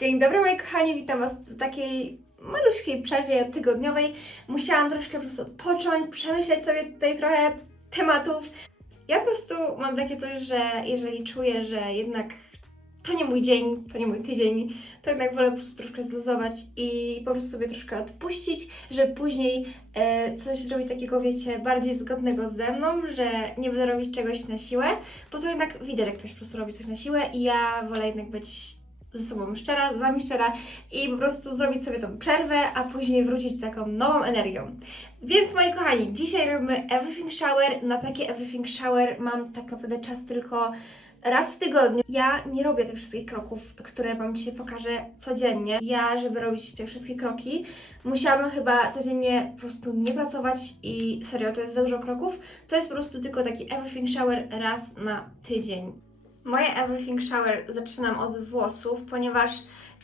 Dzień dobry moi kochani, witam Was w takiej maluśkiej przerwie tygodniowej. Musiałam troszkę po prostu odpocząć, przemyśleć sobie tutaj trochę tematów. Ja po prostu mam takie coś, że jeżeli czuję, że jednak to nie mój dzień, to nie mój tydzień, to jednak wolę po prostu troszkę zluzować i po prostu sobie troszkę odpuścić, żeby później e, coś zrobić takiego, wiecie, bardziej zgodnego ze mną, że nie będę robić czegoś na siłę, bo to jednak widać, jak ktoś po prostu robi coś na siłę i ja wolę jednak być ze sobą szczera, z Wami szczera i po prostu zrobić sobie tą przerwę, a później wrócić taką nową energią. Więc moi kochani, dzisiaj robimy Everything Shower. Na takie Everything Shower mam tak naprawdę czas tylko raz w tygodniu. Ja nie robię tych wszystkich kroków, które Wam dzisiaj pokażę codziennie. Ja, żeby robić te wszystkie kroki, musiałabym chyba codziennie po prostu nie pracować i serio, to jest za dużo kroków. To jest po prostu tylko taki Everything Shower raz na tydzień. Moje Everything Shower zaczynam od włosów, ponieważ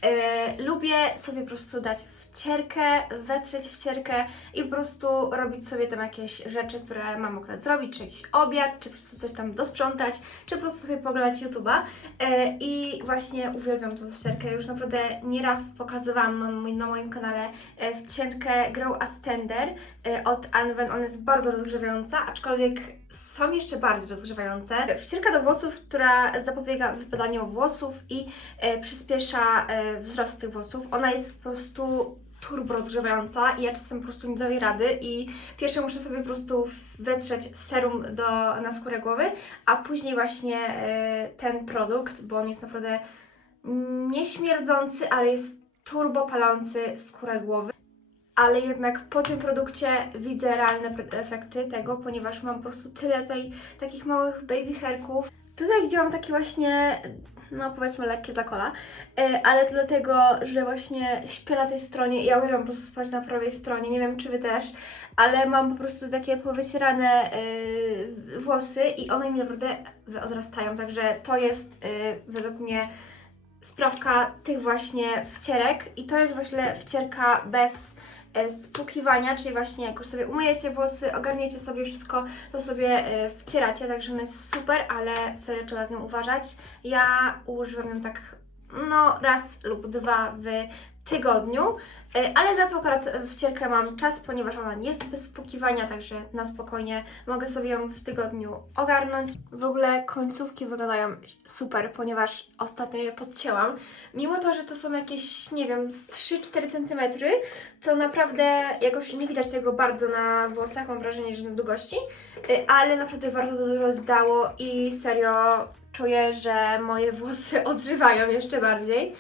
e, lubię sobie po prostu dać wcierkę, wetrzeć wcierkę i po prostu robić sobie tam jakieś rzeczy, które mam akurat zrobić, czy jakiś obiad, czy po prostu coś tam dosprzątać, czy po prostu sobie poglądać YouTube'a. E, I właśnie uwielbiam tą wcierkę. Już naprawdę nieraz pokazywałam moim, na moim kanale e, wcierkę Grow as Tender e, od Anwen. Ona jest bardzo rozgrzewająca, aczkolwiek są jeszcze bardziej rozgrzewające. Wcierka do włosów, która zapobiega wypadaniu włosów i e, przyspiesza e, wzrost tych włosów. Ona jest po prostu turbo rozgrzewająca i ja czasem po prostu nie daję rady i pierwsze muszę sobie po prostu wetrzeć serum do, na skórę głowy, a później właśnie e, ten produkt, bo on jest naprawdę nie śmierdzący, ale jest turbo palący skórę głowy. Ale jednak po tym produkcie widzę realne efekty tego, ponieważ mam po prostu tyle tej, takich małych baby hairków. Tutaj gdzie mam takie właśnie, no powiedzmy lekkie zakola, e, ale to dlatego, że właśnie śpię na tej stronie i ja uwielbiam po prostu spać na prawej stronie, nie wiem czy Wy też, ale mam po prostu takie powycierane e, włosy i one mi naprawdę odrastają, także to jest e, według mnie sprawka tych właśnie wcierek i to jest właśnie wcierka bez spłukiwania, czyli właśnie jak już sobie umyjecie włosy, ogarniecie sobie wszystko, to sobie e, wcieracie, także ona jest super, ale serio trzeba z nią uważać. Ja używam ją tak no raz lub dwa w tygodniu, e, ale na to akurat wcierkę mam czas, ponieważ ona nie jest bez spłukiwania, także na spokojnie mogę sobie ją w tygodniu ogarnąć. W ogóle końcówki wyglądają super, ponieważ ostatnio je podcięłam. Mimo to, że to są jakieś, nie wiem, z 3-4 cm, to naprawdę jakoś nie widać tego bardzo na włosach, mam wrażenie, że na długości, y, ale naprawdę bardzo dużo dało i serio czuję, że moje włosy odżywają jeszcze bardziej.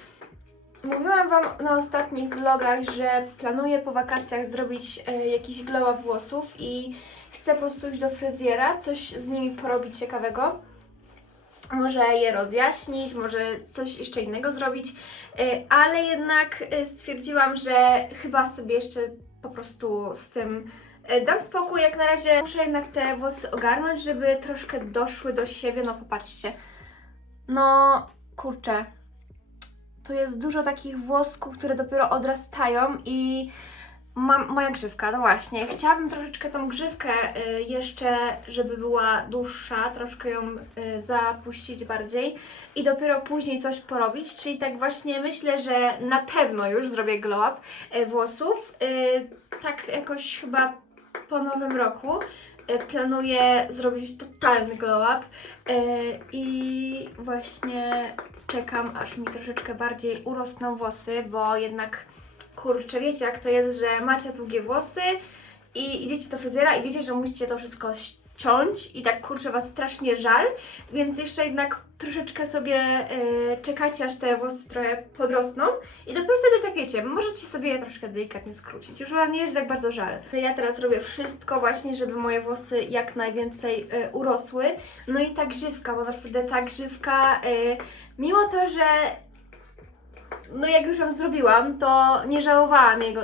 Mówiłam Wam na ostatnich vlogach, że planuję po wakacjach zrobić e, jakiś glow włosów i chcę po prostu iść do fryzjera, coś z nimi porobić ciekawego. Może je rozjaśnić, może coś jeszcze innego zrobić, e, ale jednak e, stwierdziłam, że chyba sobie jeszcze po prostu z tym dam spokój. Jak na razie muszę jednak te włosy ogarnąć, żeby troszkę doszły do siebie. No popatrzcie. No kurczę, to jest dużo takich włosków, które dopiero odrastają i mam moja grzywka, no właśnie. Chciałabym troszeczkę tą grzywkę y, jeszcze, żeby była dłuższa, troszkę ją y, zapuścić bardziej i dopiero później coś porobić, czyli tak właśnie myślę, że na pewno już zrobię glow up y, włosów. Tak jakoś chyba po nowym roku planuję zrobić totalny glow up i właśnie czekam, aż mi troszeczkę bardziej urosną włosy, bo jednak, kurczę, wiecie jak to jest, że macie długie włosy i idziecie do fryzjera i wiecie, że musicie to wszystko ściąć i tak, kurczę, Was strasznie żal, więc jeszcze jednak troszeczkę sobie y, czekacie, aż te włosy trochę podrosną i dopiero wtedy, tak wiecie, możecie sobie je troszkę delikatnie skrócić. Już Wam jest tak bardzo żal. Ja teraz robię wszystko właśnie, żeby moje włosy jak najwięcej y, urosły. No i ta grzywka, bo naprawdę ta grzywka, y, mimo to, że no jak już ją zrobiłam, to nie żałowałam jego,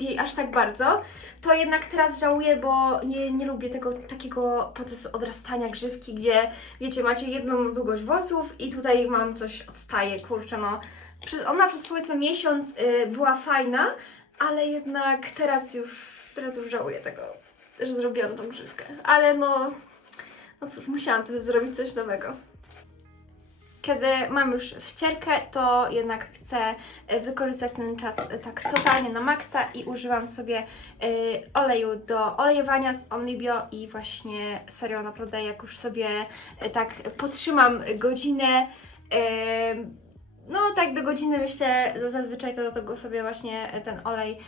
jej aż tak bardzo, to jednak teraz żałuję, bo nie, nie lubię tego takiego procesu odrastania grzywki, gdzie wiecie, macie jedną długość włosów i tutaj mam coś odstaje, kurczę no. Przez, ona przez powiedzmy miesiąc y, była fajna, ale jednak teraz już, teraz już żałuję tego, że zrobiłam tą grzywkę. Ale no, no cóż, musiałam wtedy zrobić coś nowego. Kiedy mam już wcierkę, to jednak chcę e, wykorzystać ten czas e, tak totalnie na maksa i używam sobie e, oleju do olejowania z Onlybio i właśnie serio naprawdę jak już sobie tak potrzymam godzinę, no tak do godziny myślę, za- zazwyczaj to do tego sobie właśnie ten olej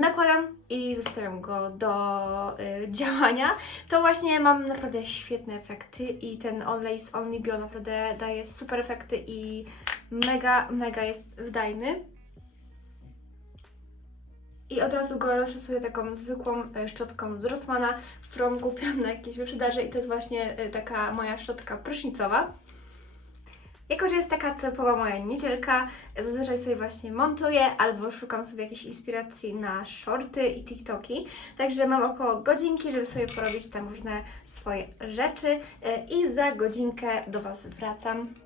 nakładam i zostawiam go do y, działania, to właśnie mam naprawdę świetne efekty i ten olej z Onlybio naprawdę daje super efekty i mega, mega jest wydajny. I od razu go rozczesuję taką zwykłą e, szczotką z Rossmana, którą kupiłam na jakiejś wyprzedaży i to jest właśnie e, taka moja szczotka prysznicowa. Jako, że jest taka typowa moja niedzielka, zazwyczaj sobie właśnie montuję albo szukam sobie jakiejś inspiracji na shorty i TikToki. Także mam około godzinki, żeby sobie porobić tam różne swoje rzeczy e, i za godzinkę do Was wracam.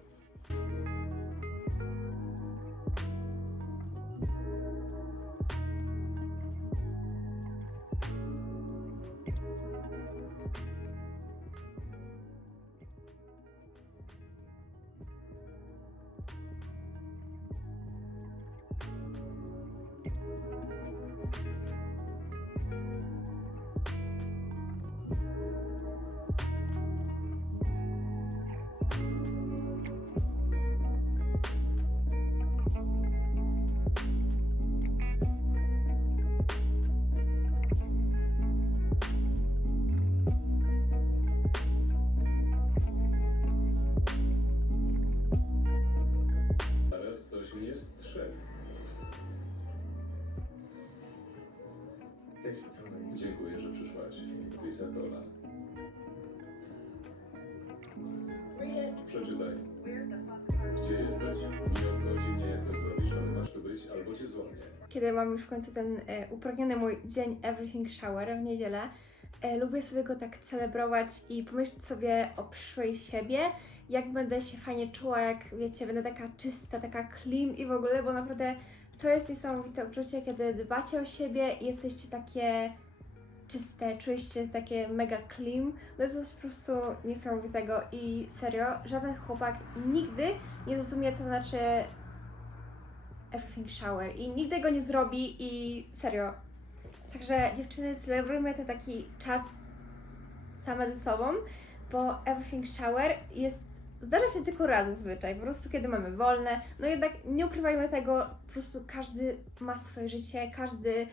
Kiedy mam już w końcu ten e, upragniony mój dzień Everything Shower w niedzielę, e, lubię sobie go tak celebrować i pomyśleć sobie o przyszłej siebie, jak będę się fajnie czuła, jak wiecie, będę taka czysta, taka clean i w ogóle, bo naprawdę to jest niesamowite uczucie, kiedy dbacie o siebie i jesteście takie czyste, czujecie takie mega clean. To jest po prostu niesamowitego i serio, żaden chłopak nigdy nie zrozumie, co znaczy everything shower i nigdy go nie zrobi i serio. Także dziewczyny, celebrujmy ten taki czas same ze sobą, bo everything shower jest, zdarza się tylko raz zazwyczaj, po prostu kiedy mamy wolne, no jednak nie ukrywajmy tego, po prostu każdy ma swoje życie, każdy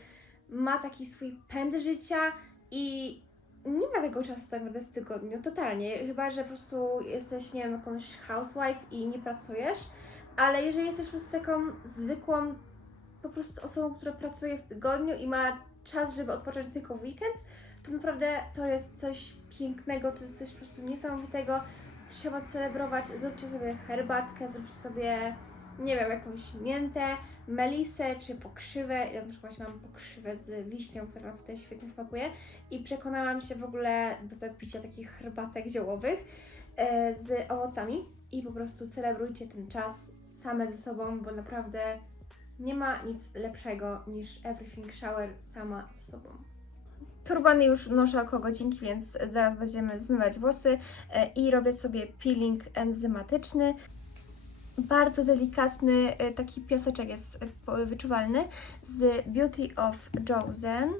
ma taki swój pęd życia i nie ma tego czasu tak naprawdę w tygodniu, totalnie, chyba, że po prostu jesteś, nie wiem, jakąś housewife i nie pracujesz, ale jeżeli jesteś po prostu taką zwykłą po prostu osobą, która pracuje w tygodniu i ma czas, żeby odpocząć tylko w weekend, to naprawdę to jest coś pięknego, to jest coś po prostu niesamowitego. Trzeba celebrować, zróbcie sobie herbatkę, zróbcie sobie, nie wiem, jakąś miętę, melisę czy pokrzywę. Ja na przykład mam pokrzywę z wiśnią, która naprawdę świetnie smakuje i przekonałam się w ogóle do tego picia takich herbatek ziołowych e, z owocami i po prostu celebrujcie ten czas same ze sobą, bo naprawdę nie ma nic lepszego niż Everything Shower sama ze sobą. Turbany już noszę około godzinki, więc zaraz będziemy zmywać włosy e, i robię sobie peeling enzymatyczny. Bardzo delikatny e, taki piaseczek jest e, wyczuwalny z Beauty of Josen.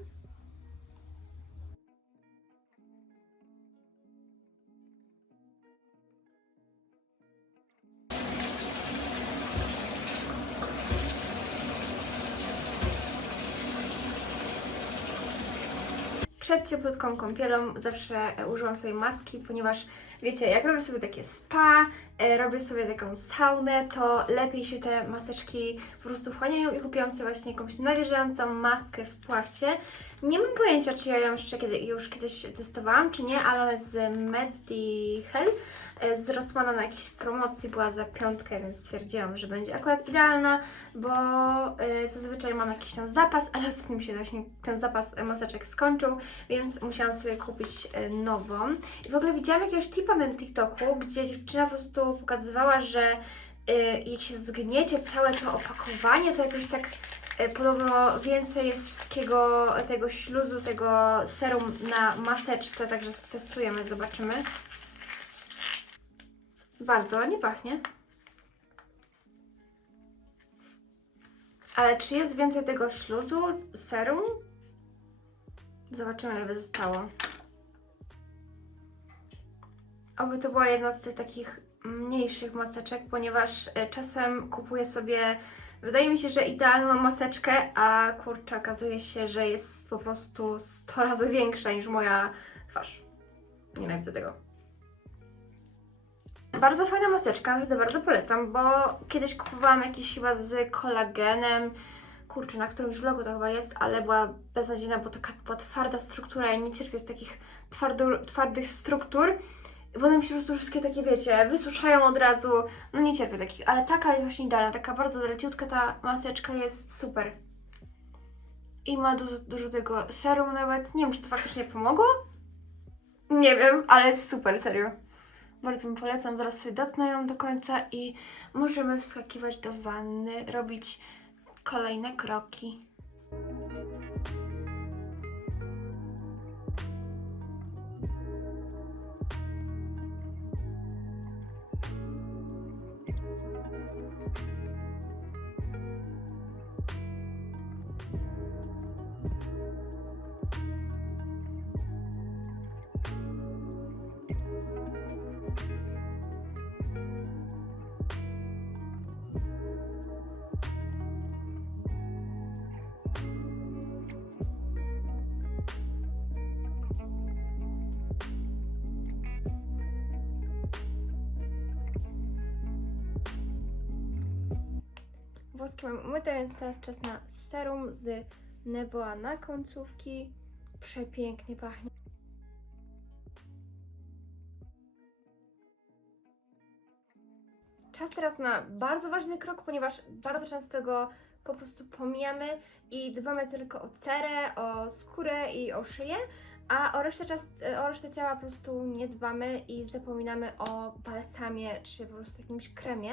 Przed cieplutką kąpielą zawsze e, używam sobie maski, ponieważ wiecie, jak robię sobie takie spa, e, robię sobie taką saunę, to lepiej się te maseczki po prostu wchłaniają i kupiłam sobie właśnie jakąś nawilżającą maskę w płachcie. Nie mam pojęcia, czy ja ją jeszcze kiedy, już kiedyś testowałam, czy nie, ale z Medihel. E, Z Rossmana na jakiejś promocji była za piątkę, więc stwierdziłam, że będzie akurat idealna, bo e, zazwyczaj mam jakiś tam zapas, ale ostatnio mi się właśnie ten zapas maseczek skończył, więc musiałam sobie kupić e, nową. I w ogóle widziałam jakiegoś tipa na TikToku, gdzie dziewczyna po prostu pokazywała, że jak się zgniecie całe to opakowanie, to jakoś tak podobno więcej jest wszystkiego tego śluzu, tego serum na maseczce, także testujemy, zobaczymy. Bardzo ładnie pachnie. Ale czy jest więcej tego śluzu, serum? Zobaczymy, ile by zostało. Oby to była jedna z tych takich mniejszych maseczek, ponieważ e, czasem kupuję sobie, wydaje mi się, że idealną maseczkę, a kurczę, okazuje się, że jest po prostu 100 razy większa niż moja twarz. Nienawidzę tego. Bardzo fajna maseczka, naprawdę bardzo polecam, bo kiedyś kupowałam jakieś chyba z kolagenem, kurczę, na którymś vlogu to chyba jest, ale była beznadziejna, bo taka była twarda struktura, ja nie cierpię z takich twardych struktur. I potem się po prostu wszystkie takie, wiecie, wysuszają od razu, no nie cierpię takich, ale taka jest właśnie idealna, taka bardzo leciutka ta maseczka jest super. I ma dużo, dużo tego serum nawet, nie wiem, czy to faktycznie pomogło? Nie wiem, ale jest super, serio. Bardzo mi polecam, zaraz sobie dotknę ją do końca i możemy wskakiwać do wanny, robić kolejne kroki. Włoski mam umyte, więc teraz czas na serum z Neboa na końcówki. Przepięknie pachnie. Czas teraz na bardzo ważny krok, ponieważ bardzo często go po prostu pomijamy i dbamy tylko o cerę, o skórę i o szyję, a o resztę, czas, o resztę ciała po prostu nie dbamy i zapominamy o balsamie czy po prostu jakimś kremie.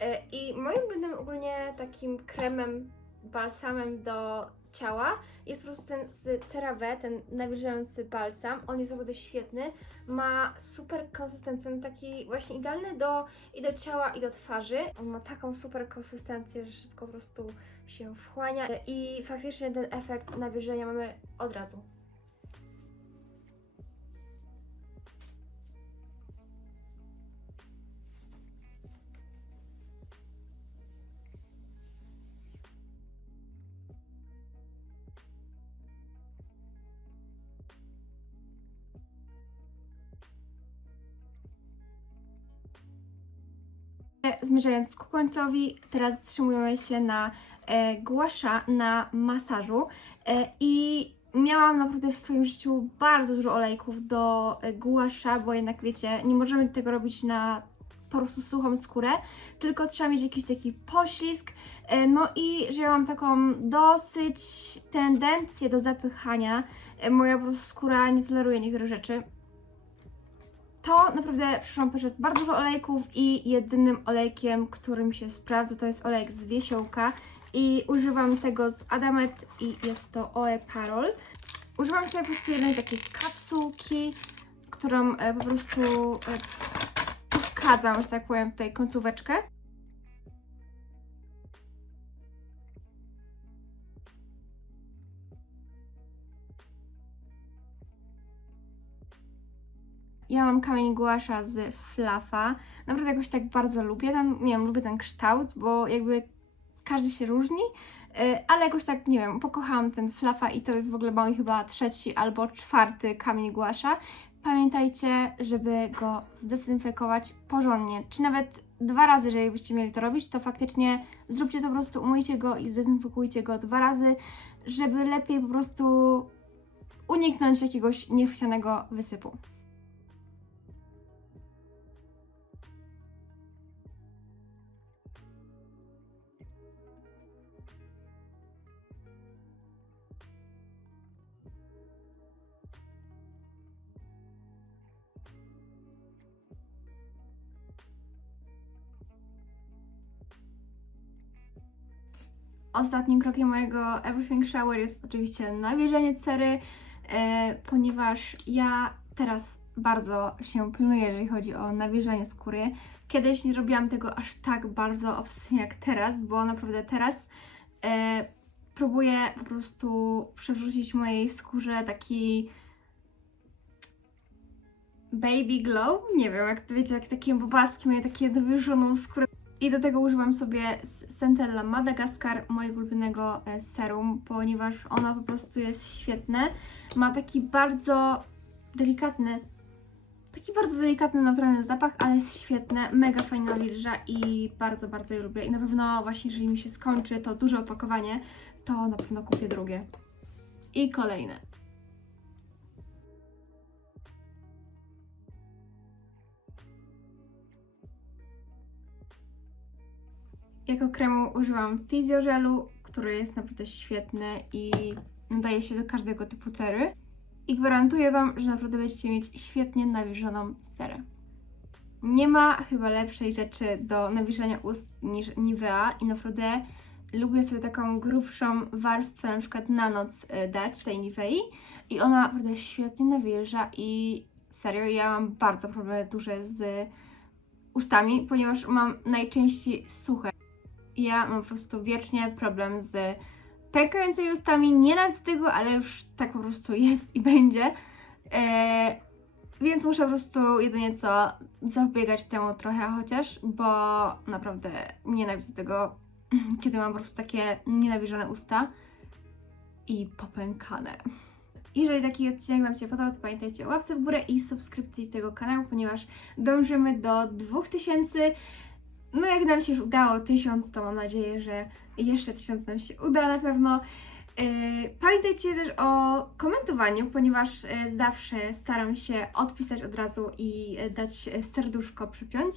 E, I moim ulubionym ogólnie takim kremem, balsamem do ciała jest po prostu ten z CeraVe, ten nawilżający balsam. On jest naprawdę świetny. Ma super konsystencję, on taki właśnie idealny do, i do ciała, i do twarzy. On ma taką super konsystencję, że szybko po prostu się wchłania E, i faktycznie ten efekt nawilżenia mamy od razu. Zmierzając ku końcowi, teraz zatrzymujemy się na e, głasza na masażu e, i miałam naprawdę w swoim życiu bardzo dużo olejków do e, głasza, bo jednak wiecie, nie możemy tego robić na po prostu suchą skórę, tylko trzeba mieć jakiś taki poślizg. E, no i że ja mam taką dosyć tendencję do zapychania, e, moja po prostu skóra nie toleruje niektórych rzeczy to naprawdę przeszłam przez bardzo dużo olejków i jedynym olejkiem, który mi się sprawdza, to jest olejek z wiesiołka i używam tego z Adamet i jest to Oe Parol. Używam sobie po prostu jednej takiej kapsułki, którą e, po prostu e, uszkadzam, że tak powiem, tutaj końcóweczkę. Mam kamień guasza z flafa. Naprawdę jakoś tak bardzo lubię ten, nie wiem, lubię ten kształt, bo jakby każdy się różni, y, ale jakoś tak, nie wiem, pokochałam ten flafa i to jest w ogóle mój chyba trzeci albo czwarty kamień guasza. Pamiętajcie, żeby go zdezynfekować porządnie, czy nawet dwa razy, jeżeli byście mieli to robić, to faktycznie zróbcie to po prostu, umyjcie go i zdezynfekujcie go dwa razy, żeby lepiej po prostu uniknąć jakiegoś niechcianego wysypu. Ostatnim krokiem mojego Everything Shower jest oczywiście nawilżenie cery, e, ponieważ ja teraz bardzo się pilnuję, jeżeli chodzi o nawilżanie skóry. Kiedyś nie robiłam tego aż tak bardzo obsesyjnie jak teraz, bo naprawdę teraz e, próbuję po prostu przywrócić mojej skórze taki baby glow. Nie wiem, jak to wiecie, jak takie bobaski, moje takie nawilżoną skórę. I do tego używam sobie z Centella mojego ulubionego e, serum, ponieważ ono po prostu jest świetne. Ma taki bardzo delikatny, taki bardzo delikatny, naturalny zapach, ale jest świetne, mega fajna wilża i bardzo, bardzo je lubię. I na pewno właśnie, jeżeli mi się skończy to duże opakowanie, to na pewno kupię drugie. I kolejne. Jako kremu użyłam fizjożelu, który jest naprawdę świetny i nadaje się do każdego typu cery. I gwarantuję Wam, że naprawdę będziecie mieć świetnie nawilżoną cerę. Nie ma chyba lepszej rzeczy do nawilżania ust niż Nivea i naprawdę lubię sobie taką grubszą warstwę na przykład na noc y, dać tej Nivei i ona naprawdę świetnie nawilża i serio ja mam bardzo problemy duże z ustami, ponieważ mam najczęściej suche. Ja mam po prostu wiecznie problem z pękającymi ustami. Nienawidzę tego, ale już tak po prostu jest i będzie. E, więc muszę po prostu jedynie co zapobiegać temu trochę chociaż, bo naprawdę nienawidzę tego, kiedy mam po prostu takie nienawilżone usta i popękane. Jeżeli taki odcinek Wam się podobał, to pamiętajcie o łapce w górę i subskrypcji tego kanału, ponieważ dążymy do 2000. No jak nam się już udało 1000, to mam nadzieję, że jeszcze 1000 nam się uda na pewno. Yy, Pamiętajcie też o komentowaniu, ponieważ yy, zawsze staram się odpisać od razu i yy, dać serduszko przypiąć,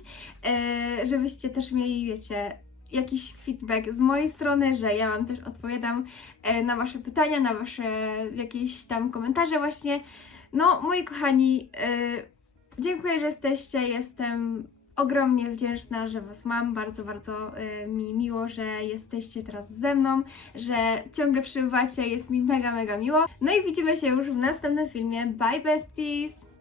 żebyście też mieli, wiecie, jakiś feedback z mojej strony, że ja Wam też odpowiadam na Wasze pytania, na Wasze jakieś tam komentarze właśnie. No, moi kochani, dziękuję, że jesteście, jestem ogromnie wdzięczna, że Was mam. Bardzo, bardzo y, mi miło, że jesteście teraz ze mną, że ciągle przybywacie. Jest mi mega, mega miło. No i widzimy się już w następnym filmie. Bye, besties!